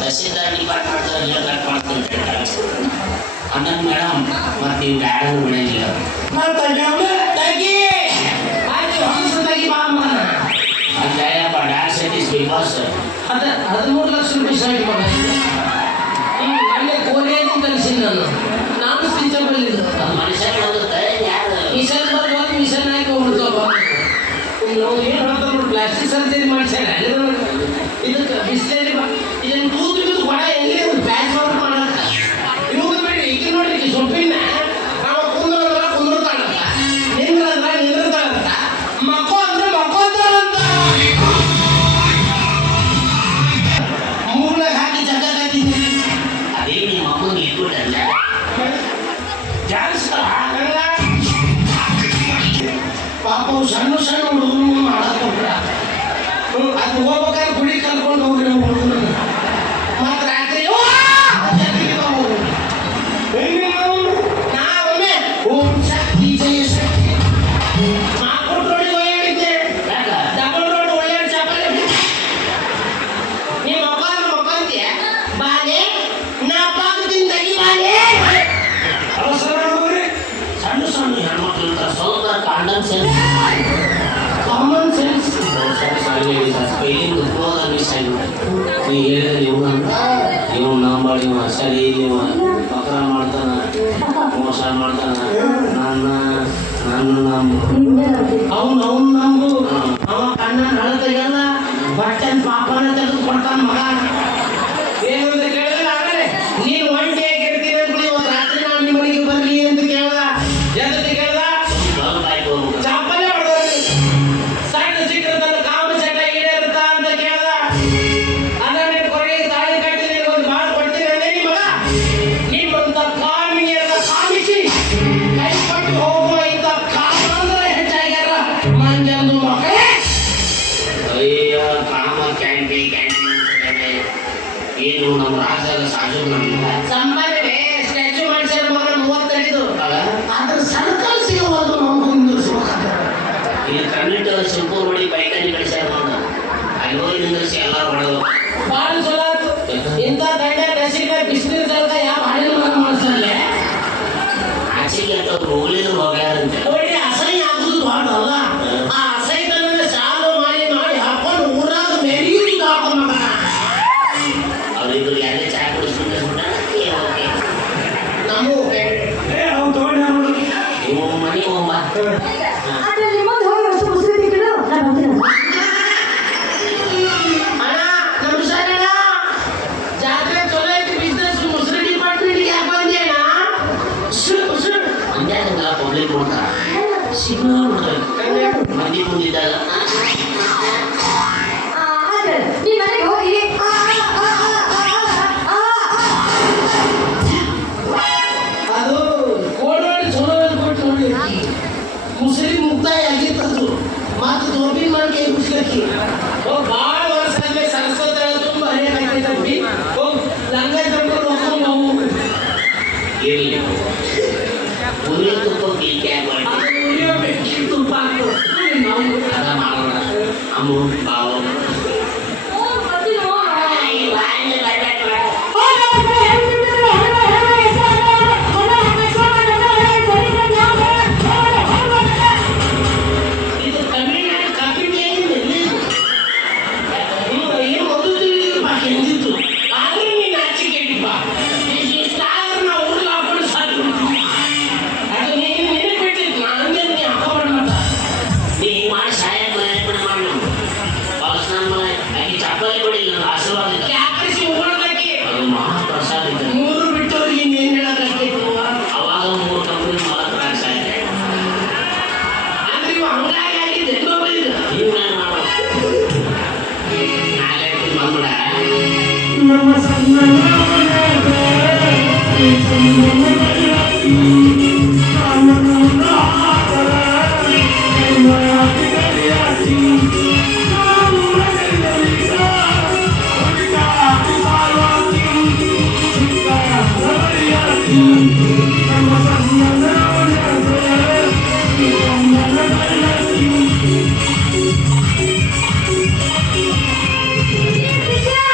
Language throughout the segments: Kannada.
ತಹಸೀಲ್ದಾರ್ ಡಿಪಾರ್ಟ್ಮೆಂಟ್ ಕಟ್ ಮಾಡ್ತೀನಿ ಹನ್ನೊಂದು ಮೇಡಮ್ ಮತ್ತು ಇವ್ರು ಯಾರು ಉಳಿಯಿಲ್ಲ ಅಲ್ಲಪ್ಪ ಡ್ಯಾನ್ಸ್ ಇಸ್ ಬಿಗ್ ಬಾಸ್ ಅದ 13 ಲಕ್ಷ ರೂಪಾಯಿ ಶಾರ್ಟ್ ಮಗ ಮನೆ ಕೋರಿಯನ್ನು ಕಲಿಸಿದ ನಾನು ಸ್ಟಿಚರ್ ಬಲ್ಲಿದ್ದು ಮನುಷ್ಯರು ಹೋಗುತ್ತೆ ಯಾರು ಮಿಷನ್ ಬರ್ಬೋದು ಮಿಷನ್ ಹಾಕಿ ಹೋಗ್ಬಿಡ್ತಾವ ನಾವು ಏನು ಹೇಳ್ತಾರೆ ನೋಡಿ ಪ್ಲಾಸ್ಟಿಕ್ ಸರ್ಜರಿ ಮಾಡ್ಸ್ಯಾರ ಇದಕ್ಕೆ ಬಿಸ್ಲೇರಿ ಇದನ್ನು ತೂತು ಬಿದ್ದು ಬಡ ಹೆಂಗೆ ಪ್ಯಾಚ್ ಮಾಡಿ ಮಾಡತ್ತ ಇವಾಗ ಬೇಡಿ ಈಗ ನೋಡ್ರಿ ಸೊಪ್ಪಿನ ನಾವು ಕುಂದ್ರತಾಳಂತ ನಿಂದ್ರತಾಳಂತ ಮಕ್ಕೋ ಅಂದ್ರೆ ಮಕ್ಕೋತಾಳಂತ ಮೂಗ್ನಾಗ ಹಾಕಿ ಜಗ್ಗ ಕಟ್ಟಿದ್ದೀನಿ ಅದೇ ನಿಮ್ಮ ಅಮ್ಮನಿಗೆ ಇಟ್ಬಿಟ್ಟಲ್ಲ ಜಾನ್ಸ್ ಪಾಪ ಸಣ್ಣ ಸಣ್ಣ ಹುಡುಗರು ಮಾಡಾಕೊಟ್ರ ಅದು ಹೋಗ್ಬೇಕಾದ್ರೆ ಗುಡಿ ಕರ್ಕೊಂಡು ಹೋಗ್ರಿ ಹುಡುಗರು ಮತ್ತೆ ರಾತ್ರಿ ನಾವೊಮ್ಮೆ ಓಂ ಶಕ್ತಿ ಜಯ ಶಕ್ತಿ ಮಾಕೋಟ್ ರೋಡಿಗೆ ಒಯ್ಯಾಡಿದ್ದೆ ಡಬಲ್ ರೋಡ್ ಒಳ್ಳೆಯ ಚಾಪಲೆ ನೀವು ಮಕ್ಕಂತೀಯ ಬಾಲೆ ನಾ ಪಾಕದಿಂದ ಬಾಲೆ ಅವಸರ ನೋಡ್ರಿ ಸಣ್ಣ ಸಣ್ಣ ಹೆಣ್ಮಕ್ಳು ಇರ್ತಾರೆ ಸ್ವಲ್ಪ condom sense common sense spoiling close miss ಆಗಿಬಿಟ್ಟು ನೀ ಹೇಳಿದ್ರೆ ಇವ್ನು ನಂಬಾಡಿ ಇವ ಸರಿ ಇವ ಪಕ್ರ ಮಾಡ್ತಾನ ಮೋಸ ಮಾಡ್ತಾನ ನನ್ನ ನಂಬು ಅವನು ನಂಬು ಅವ ಕಣ್ಣ ನಳ ತೆಗೆಲ್ಲ ಬಟ್ಟನ್ ಪಾಪನ ತೆಗೆದು ಕೊಡ್ತಾನ ಮಗ ಏನಂತ ಕೇಳಿದ್ರೆ ಆಮೇಲೆ ನೀನು ಒಂಟಿಯಾಗಿ ಇರ್ತೀನಿ ಅಂತ ಇವತ್ತು ರಾತ್ರಿ ನಾನು ನಿಮ್ಮ ಮನೆಗೆ ಬರ್ಲಿ ಅಂತ ಕೇಳ್ದ ಎದಕ್ಕೆ ಕೇಳ್ದ ಚಾಪಲೆ ಹೊಡೆದ್ರಿ ಸಣ್ಣ ಸಿಕ್ಕರೆ ತನ್ನ ಕಾಮ ಚಟ ಈಡೇರುತ್ತ ಅಂತ ಕೇಳ್ದ ಅದನ್ನ ಕೊನೆಗೆ ತಾಳಿ ಕಟ್ಟಿ ನೀನು ಒಂದು ಮಾಡಿ ಕೊಡ್ತೀನಿ ಅಂದ್ರೆ ನಿಮಗ ನಿಮ್ಮಂತ ಕಾಮಿನಿಯನ್ನ ಕಾಮಿಸಿ ಕೈ ಕೊಟ್ಟು ಹೋಗುವ ಇಂಥ ಕಾಮಂದ್ರೆ ಹೆಚ್ಚಾಗ್ಯಾರ ಮಂಜಂದು ಮಕ್ಕಳೇ ಅಯ್ಯ ಕಾಮ ಕ್ಯಾಂಟಿ ಏನು ನಮ್ಮ ರಾಜ್ಯದ ಸಾಜು ನಮ್ಗೆ ಸಂಬಂಧವೇ ಸ್ಟ್ಯಾಚ್ಯೂ ಮಾಡಿಸ್ಯಾರ ಮಗ 35 ಆದ್ರೆ ಸರ್ಕಲ್ ಸಿಗೋದು ನಾವು ನಿಂದಿರ್ಸ್ಬೇಕಾದ್ರೆ ಇಲ್ಲಿ ಕಣ್ಣಿಟ್ಟು ಶಿಂಪು ನೋಡಿ ಬೈಕಲ್ಲಿ ಕಳಿಸ್ಯಾರ ನೋಡ ಅಲ್ಲಿ ಹೋಗಿ ನಿಂದಿರಿಸಿ ಎಲ್ಲರೂ ಹೊಡೆದು ಭಾಳ ಚಲೋ ಆಯ್ತು ಇಂಥ ದಂಡ ನಸಿಕ ಬಿಸಿನೀರು ತನಕ ಯಾವ ಹಳ್ಳಿ ಮಗ ಮಾಡಿಸಲ್ಲೇ ಆಚೆಗೆ ಅಂತ ಹೋಗ್ಲಿದ್ರು ಹೋಗ್ಯಾರಂತೆ ನೋಡಿ ಅಸಹ್ಯ ಆಗುದು ಭಾಳ ಅಲ್ಲ ಆ ಅಸಹ್ಯತನ ಸಾಲು ಮಾಡಿ ಮಾಡಿ ಹಾಕೊಂಡು ಊರಾಗ ಮೆರೀದು ಹಾಕೊಂಡ ಅವ್ರಿಬ್ರು ಯಾರೇ ಚಾ ಕುಡಿಸ್ಬಿಟ್ಟು ನಮಗೂ ನೀವು ಮನೆ ಹೋಗ್ಬ ಅದ್ರಲ್ಲಿ ಮುಂದೆ ಹೋಗಿ ಅಷ್ಟು ಮುಸ್ಲಿಂ ತಿಂಗಳು ನಾನು ಹೋಗ್ತೀನಿ ಅಣ್ಣ ನಮಸ್ಕಾರ ಅಣ್ಣ ಜಾತ್ರೆ ಚಲೋ ಐತಿ ಬಿಸ್ನೆಸ್ ಮುಸ್ರಿ ಡಿಪಾರ್ಟ್ಮೆಂಟ್ ಯಾಕೆ ಬಂದಿ ಅಣ್ಣ ಮಂಡ್ಯಾಗೆಲ್ಲ ಪಬ್ಲಿಕ್ ನೋಡ್ತಾರ ಸಿಗ್ನಲ್ ಮಂದಿ ಮುಂದಿದ್ದಾಗ ಆದ್ರೆ ನೀ ಮನೆಗೆ ಹೋಗಿ ಅದು ಕೋಡೋಡಿ ಚಲೋ ಕೊಟ್ಟು ನೋಡಿ ಮುಸ್ಲಿಂ ಮುಕ್ತಾಯ ಆಗಿತ್ತದು ಮತ್ತು ದೋಬಿನ್ ಮಾಡಿ ಕೈ ಬಿಡ್ಸ್ಲಕ್ಕಿ ಭಾಳ ವರ್ಷ ಆದ್ಮೇಲೆ ಸರಸ್ವತಿ ತುಂಬ ಹರಿಯಾಗಿ ಲಂಗ ತಗೊಂಡು ಹೋಗ್ಕೊಂಡು ನಾವು ಇರಲಿ ಉರಿ ತುಪ್ಪ ಬೀಕೆ ಮಾಡಿ ಅದು ಉರಿಯೋ ಬೆಂಕಿ ತುಪ್ಪ ಹಾಕು ನಾವು ಅದ ಮಾಡೋಣ ಅಮ್ಮ ಬಾವ ಇದು ತಮಿಳ್ನಾಡು ಕಪಿಟಿ ಆಗಿದೆ ಏನು ಓದುತ್ತಿಲ್ಲ ಬಾಕಿ ಎಂದಿತ್ತು ಆದ್ರೆ ನೀನು ಆಚೆ ಕೇಳಿಪ್ಪ ಇಷ್ಟಾದ್ರೆ ನಾವು ಊರಿಗೆ ಹಾಕೊಂಡು ಸಾಕು ಅದು ನೀನು ನಿನಗೆ ಬಿಟ್ಟಿದ್ದು ನಾನು ನೀ ಹಾಕೋಬೇಡ ಮತ್ತ ನೀ ಮಾಡಿ ಸಹಾಯಕ ಮಾಡಿ ಪಾಕಿಸ್ತಾನ ಆಕೆ ಚಪ್ಪಲಿ ಕೊಡಿಲ್ಲ ನನ್ನ ಆಶೀರ್ವಾದ ಇದೆ ಯಾಕರಿಸಿ ಹೋಗೋದಕ್ಕೆ ಅದು ಮಹಾಪ್ರಸಾದ ಇದೆ ಮೂರು ಬಿಟ್ಟವ್ರಿಗೆ ಇನ್ನೇನು ಹೇಳೋದಕ್ಕೆ ಅವಾಗ 3 ಕಂಪ್ನಿ ಮಾತ್ರ ಕಾಣಿಸ್ತಾ ಇದೆ ಅಂದ್ರೆ ಇವು ಹಂಗಾಗಿ ಆಗಿದೆ ಇನ್ನೊಬ್ಬರಿಗೆ ಹಿಂಗೆ ಮಾಡೋದು ನಾಲ್ಕು ಬಂದ್ಬಿಡ Yeah.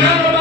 ನಾನು